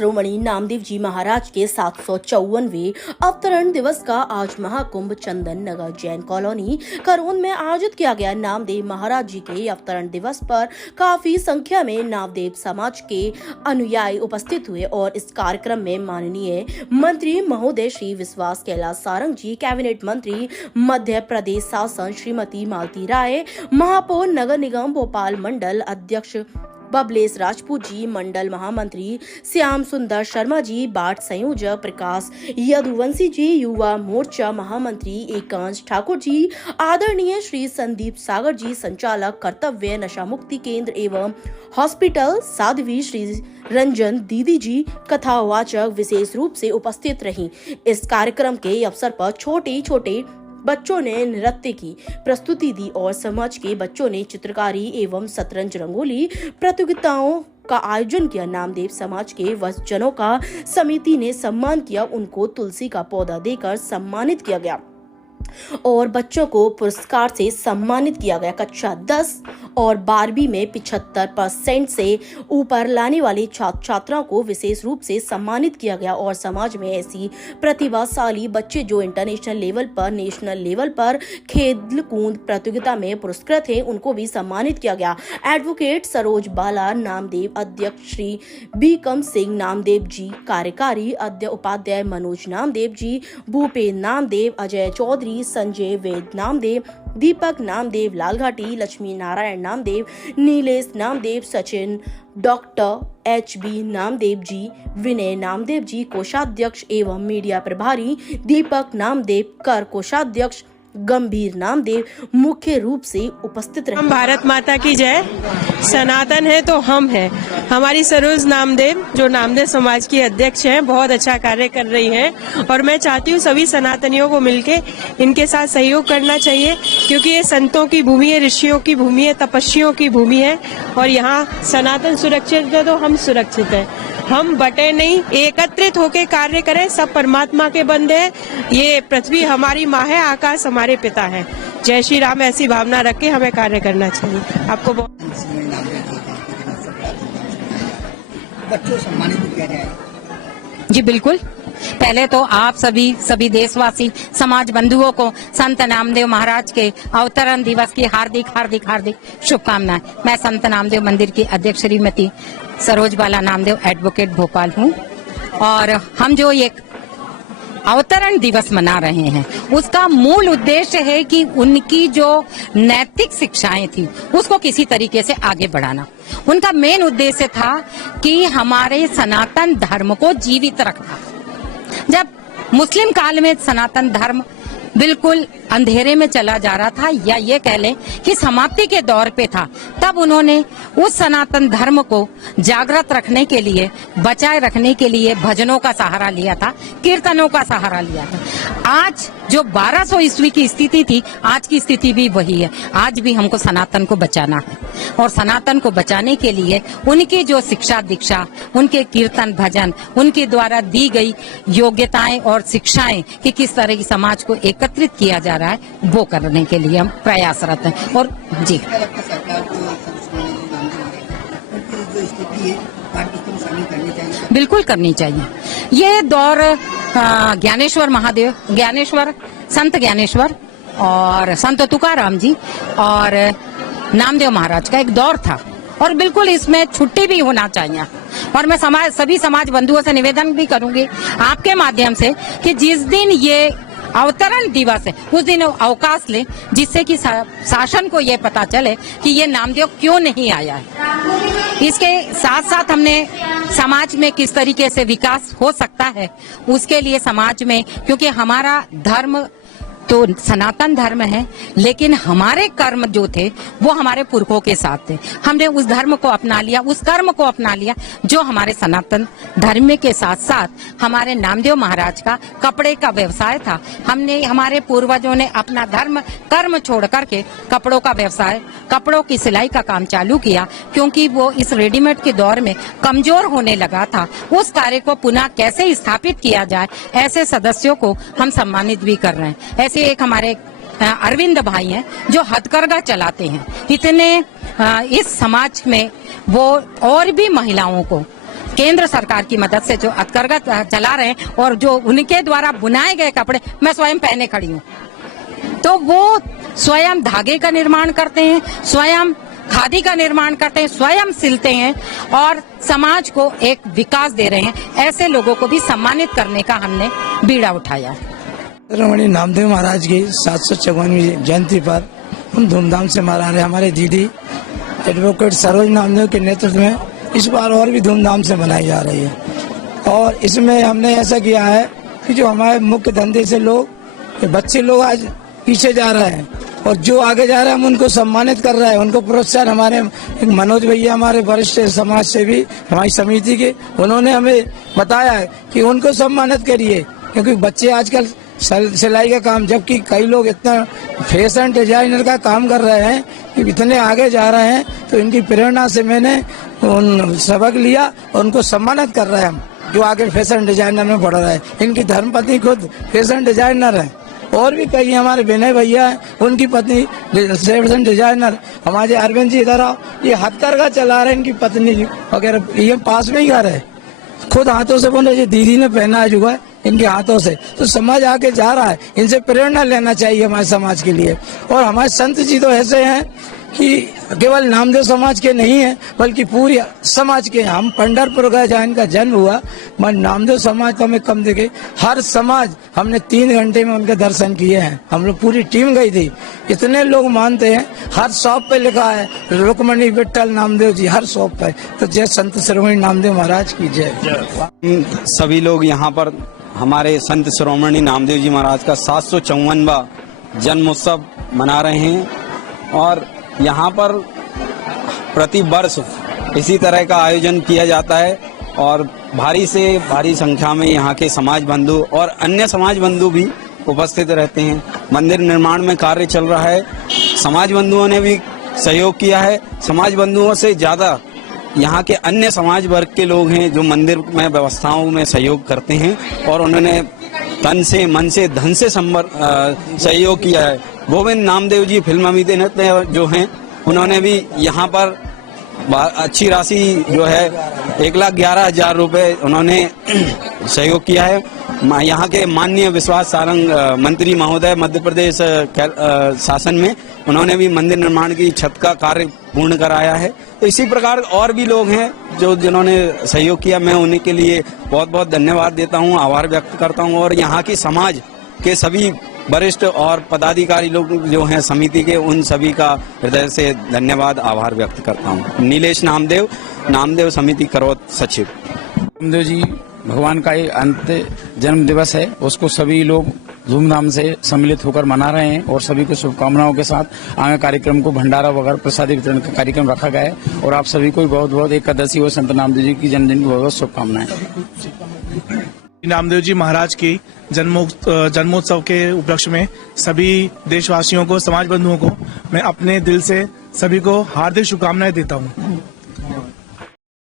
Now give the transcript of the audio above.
शिरोमणि नामदेव जी महाराज के 754वें अवतरण दिवस का आज महाकुंभ चंदन नगर जैन कॉलोनी करोन में आयोजित किया गया। नामदेव महाराज जी के अवतरण दिवस पर काफी संख्या में नामदेव समाज के अनुयायी उपस्थित हुए और इस कार्यक्रम में माननीय मंत्री महोदय श्री विश्वास कैलाश सारंग जी, कैबिनेट मंत्री मध्य प्रदेश शासन श्रीमती मालती राय, महापौर नगर निगम भोपाल मंडल अध्यक्ष बबलेश राजपूत जी, मंडल महामंत्री श्याम सुंदर शर्मा जी, बाट संयोजक प्रकाश यदुवंशी जी, युवा मोर्चा महामंत्री एकांश ठाकुर जी, आदरणीय श्री संदीप सागर जी, संचालक कर्तव्य नशा मुक्ति केंद्र एवं हॉस्पिटल साध्वी श्री रंजन दीदी जी कथावाचक विशेष रूप से उपस्थित रही। इस कार्यक्रम के अवसर पर छोटे छोटे बच्चों ने नृत्य की प्रस्तुति दी और समाज के बच्चों ने चित्रकारी एवं शतरंज रंगोली प्रतियोगिताओं का आयोजन किया। नामदेव समाज के वंशजनों का समिति ने सम्मान किया, उनको तुलसी का पौधा देकर सम्मानित किया गया और बच्चों को पुरस्कार से सम्मानित किया गया। कक्षा 10 और 12वीं में 75% से ऊपर लाने वाले छात्र छात्राओं को विशेष रूप से सम्मानित किया गया और समाज में ऐसी प्रतिभाशाली बच्चे जो इंटरनेशनल लेवल पर, नेशनल लेवल पर खेल कूद प्रतियोगिता में पुरस्कृत हैं, उनको भी सम्मानित किया गया। एडवोकेट सरोज बाला नामदेव, अध्यक्ष श्री बीकम सिंह नामदेव जी, कार्यकारी उपाध्याय मनोज नामदेव जी, भूपेन नामदेव, अजय चौधरी, संजय वेद नामदेव, दीपक नामदेव, लालघाटी, लक्ष्मी नारायण नामदेव, नीलेश नामदेव, सचिन, डॉक्टर HB नामदेव जी, विनय नामदेव जी कोषाध्यक्ष एवं मीडिया प्रभारी, दीपक नामदेव कर कोषाध्यक्ष, गंभीर नामदेव मुख्य रूप से उपस्थित रहे। हम भारत माता की जय। सनातन है तो हम हैं। हमारी सरोज नामदेव जो नामदेव समाज की अध्यक्ष हैं, बहुत अच्छा कार्य कर रही हैं और मैं चाहती हूँ सभी सनातनियों को मिलके इनके साथ सहयोग करना चाहिए, क्योंकि ये संतों की भूमि है, ऋषियों की भूमि है, तपस्वियों की भूमि है और यहाँ सनातन सुरक्षित है तो हम सुरक्षित हैं। हम बटे नहीं, एकत्रित होकर कार्य करें। सब परमात्मा के बंदे हैं। ये पृथ्वी हमारी माँ है, आकाश हमारे पिता है। जय श्री राम, ऐसी भावना रख के हमें कार्य करना चाहिए। आपको बहुत बच्चों सम्मानित किया जाए। जी बिल्कुल। पहले तो आप सभी देशवासी समाज बंधुओं को संत नामदेव महाराज के अवतरण दिवस की हार्दिक हार्दिक हार्दिक शुभकामनाएं। मैं संत नामदेव मंदिर की अध्यक्ष श्रीमती सरोज बाला नामदेव, एडवोकेट भोपाल हूँ और हम जो ये अवतरण दिवस मना रहे हैं उसका मूल उद्देश्य है कि उनकी जो नैतिक शिक्षाएं थी उसको किसी तरीके से आगे बढ़ाना। उनका मेन उद्देश्य था कि हमारे सनातन धर्म को जीवित रखना। जब मुस्लिम काल में सनातन धर्म बिल्कुल अंधेरे में चला जा रहा था या ये कह लें कि समाप्ति के दौर पे था, तब उन्होंने उस सनातन धर्म को जागृत रखने के लिए, बचाए रखने के लिए भजनों का सहारा लिया था, कीर्तनों का सहारा लिया था। आज जो 1200 ईस्वी की स्थिति थी, आज की स्थिति भी वही है। आज भी हमको सनातन को बचाना है और सनातन को बचाने के लिए उनकी जो शिक्षा दीक्षा, उनके कीर्तन भजन, उनके द्वारा दी गई योग्यताएं और शिक्षाएं कि किस तरह की समाज को एकत्रित किया जा रहा है, वो करने के लिए हम प्रयासरत हैं। और जी बिल्कुल करनी चाहिए। ये दौर संत ज्ञानेश्वर और संत तुकाराम जी और नामदेव महाराज का एक दौर था और बिल्कुल इसमें छुट्टी भी होना चाहिए। और मैं सभी समाज बंधुओं से निवेदन भी करूंगी आपके माध्यम से कि जिस दिन ये अवतरण दिवस है उस दिन अवकाश लें, जिससे कि शासन को ये पता चले कि ये नामदेव क्यों नहीं आया है। इसके साथ साथ हमने समाज में किस तरीके से विकास हो सकता है उसके लिए समाज में, क्योंकि हमारा धर्म तो सनातन धर्म है, लेकिन हमारे कर्म जो थे वो हमारे पुरखों के साथ थे। हमने उस धर्म को अपना लिया, उस कर्म को अपना लिया जो हमारे सनातन धर्म के साथ साथ हमारे नामदेव महाराज का कपड़े का व्यवसाय था। हमारे पूर्वजों ने अपना धर्म कर्म छोड़ करके कपड़ों का व्यवसाय, कपड़ों की सिलाई का काम चालू किया, क्योंकि वो इस रेडीमेड के दौर में कमजोर होने लगा था। उस कार्य को पुनः कैसे स्थापित किया जाए, ऐसे सदस्यों को हम सम्मानित भी कर रहे हैं। ऐसे एक हमारे अरविंद भाई हैं जो हथकरघा चलाते हैं। इतने इस समाज में वो और भी महिलाओं को केंद्र सरकार की मदद से जो अंतर्गत चला रहे हैं और जो उनके द्वारा बुनाए गए कपड़े मैं स्वयं पहने खड़ी हूँ, तो वो स्वयं धागे का निर्माण करते हैं, स्वयं खादी का निर्माण करते हैं, स्वयं सिलते हैं और समाज को एक विकास दे रहे हैं। ऐसे लोगों को भी सम्मानित करने का हमने बीड़ा उठाया। शिरोमणि नामदेव महाराज की 754वीं जयंती पर हम धूमधाम से मना रहे हैं। हमारे दीदी एडवोकेट सरोज नामदेव के नेतृत्व में इस बार और भी धूमधाम से मनाई जा रही है। और इसमें हमने ऐसा किया है कि जो हमारे मुख्य धंधे से लोग, बच्चे लोग आज पीछे जा रहे हैं और जो आगे जा रहे हैं हम उनको सम्मानित कर रहे हैं, उनको प्रोत्साहन। हमारे मनोज भैया, हमारे वरिष्ठ समाज सेवी हमारी समिति के, उन्होंने हमें बताया है कि उनको सम्मानित करिए, क्योंकि बच्चे आजकल सिलाई का काम, जबकि कई लोग इतना फैशन डिजाइनर का काम कर रहे हैं कि इतने आगे जा रहे हैं, तो इनकी प्रेरणा से मैंने उन सबक लिया और उनको सम्मानित कर रहे हैं हम, जो आगे फैशन डिजाइनर में बढ़ रहे हैं। इनकी धर्मपत्नी खुद फैशन डिजाइनर है और भी कई हमारे विनय भैया हैं, उनकी पत्नी फैशन डिजाइनर। हमारे अरविंद जी इधर आओ, ये हथकरघा चला रहे हैं, इनकी पत्नी वगैरह, ये पास में ही घर है, खुद हाथों से बोले, ये दीदी ने पहना है जुआ इनके हाथों से। तो समाज आगे जा रहा है, इनसे प्रेरणा लेना चाहिए हमारे समाज के लिए। और हमारे संत जी तो ऐसे हैं कि केवल नामदेव समाज के नहीं है, बल्कि पूरी समाज के। हम पंढरपुर गए जहाँ इनका जन्म हुआ, मैं नामदेव समाज तो हमें कम दिखे, हर समाज हमने 3 घंटे में उनके दर्शन किए हैं। हम लोग पूरी टीम गई थी, इतने लोग मानते हैं। हर शॉप पे लिखा है रुक्मणी विट्ठल नामदेव जी, हर शॉप पे। तो जय संत शिरोमणि नामदेव महाराज की जय। सभी लोग यहाँ पर हमारे संत शिरोमणि नामदेव जी महाराज का 754वां जन्मोत्सव मना रहे हैं और यहाँ पर प्रति वर्ष इसी तरह का आयोजन किया जाता है और भारी से भारी संख्या में यहाँ के समाज बंधु और अन्य समाज बंधु भी उपस्थित रहते हैं। मंदिर निर्माण में कार्य चल रहा है, समाज बंधुओं ने भी सहयोग किया है। समाज बंधुओं से ज्यादा यहाँ के अन्य समाज वर्ग के लोग हैं जो मंदिर में व्यवस्थाओं में सहयोग करते हैं और उन्होंने तन से, मन से, धन से सहयोग किया है। गोविंद नामदेव जी फिल्म अभिनेता जो हैं, उन्होंने भी यहाँ पर अच्छी राशि जो है 1,11,000 रुपए उन्होंने सहयोग किया है। यहाँ के माननीय विश्वास सारंग मंत्री महोदय मध्य प्रदेश शासन में, उन्होंने भी मंदिर निर्माण की छत का कार्य पूर्ण कराया है। तो इसी प्रकार और भी लोग हैं जिन्होंने सहयोग किया। मैं उन्हीं के लिए बहुत बहुत धन्यवाद देता हूँ, आभार व्यक्त करता हूँ और यहाँ की समाज के सभी वरिष्ठ और पदाधिकारी लोग जो हैं समिति के, उन सभी का हृदय से धन्यवाद, आभार व्यक्त करता हूँ। नीलेश नामदेव, नामदेव समिति करौत सचिव। नामदेव जी भगवान का ये अंत जन्म दिवस है, उसको सभी लोग धूमधाम से सम्मिलित होकर मना रहे हैं और सभी को शुभकामनाओं के साथ आगे कार्यक्रम को भंडारा वगैरह प्रसाद वितरण का कार्यक्रम रखा गया है और आप सभी को बहुत बहुत एकादशी और संत नामदेव जी की जन्मदिन की बहुत बहुत शुभकामनाएं। नामदेव जी महाराज की जन्मोत्सव के उपलक्ष्य में सभी देशवासियों को, समाज बंधुओं को मैं अपने दिल से सभी को हार्दिक शुभकामनाएं देता हूं।